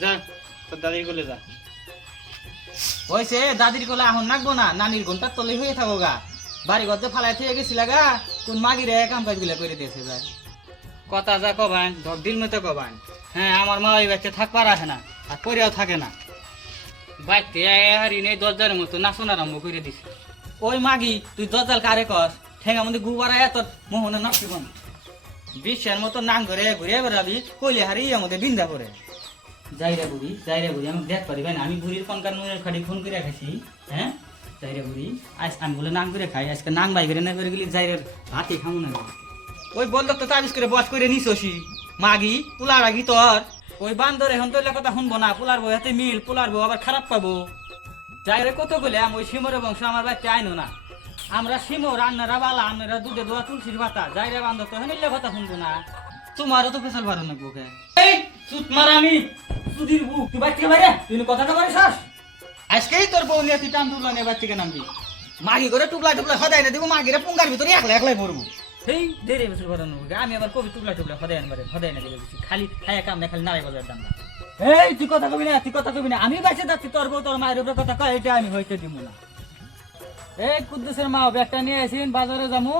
যা তোর দাদির কোলে যা। হইছে দাদির কোলে এখন নাকবো না, নানির ঘন্টার তলে হয়ে থাকো গা। বাড়ি ঘর ফালাই থেকে গেছিলা গা, কোন মাগিরে কাম কাজ গুলা করে দিয়েছে ভাই। কথা যা কবান ধর দিল মতো কবান। হ্যাঁ আমার মা ওই বাচ্চা থাকবার আসে না আর করিয়াও থাকে না, বাইতে হারি নেই দরজার মতো নাচন আরম্ভ করে দিছে। ওই মাগি তুই দরজাল কারে কস, ঠেঙ্গা মধ্যে গুবার আয়া তোর মোহনে নষ্টিব না। বিশ্বের মতো নাং ধরে ঘুরে বেড়াবি, কইলে হারি আমাদের বিন্দা করে। যাই রে বুড়ি আমি দেখ পারি ভাই না, আমি বুড়ির ফোনকার নুনের খাড়ি ফোন করে খাইছি। হ্যাঁ যাই রে বুড়ি, আজ আমি বলে নাং করে খাই, আজকে নাং বাই করে না করে গেলি যাই রে ভাতই খামো না। ওই বললো তো তাবিজ করে বস করে নিছসি মাগি পুলার আগি তোর। ওই বান্দর এখন তোর কথা শুনবো না, পুলার বউ হাতে মিল, পুলার বউ আবার খারাপ পাবো। যাই রে কত গেলাম, ওই সিমরের বংশ আমার বাচ্চা আইনো না। আমরা সিমর আন্নারা বালা, আন্নারা দুধে দোয়া তুলসির পাতা। যাই রে বান্দর তো হেনিলে কথা শুনবো না, তোমারও তো ফেসাল ভালো না বোকে। এই চুত মারা আমি সুধীর বউ, তুই বাচ্চা বাইরে তুই কথাটা পারিস। আজকেই তোর বউ নিয়ে তুই টান তুললা নিয়ে বাচ্চাকে নামবি। মাগি করে টুকলা টুকলা সদাই না দিব, মাগিরে পুঙ্গার ভিতরে একলা একলাই পড়বো। সেই দেড়ে বছর বাড়ানো আমি আবার কবি টুকলা টুকলা সদাই আনবারে সদাই না দিলে খালি খাইয়া কাম না, খালি নাড়াই বাজার দাম না। এই তুই কথা কবি না, তুই কথা কবি না, আমি বাঁচে যাচ্ছি, তোর বউ তোর মায়ের উপরে কথা কয় এটা আমি হইতে দিব না। এই কুদ্দুসের মা ব্যাগটা নিয়ে আসিন, বাজারে যাবো।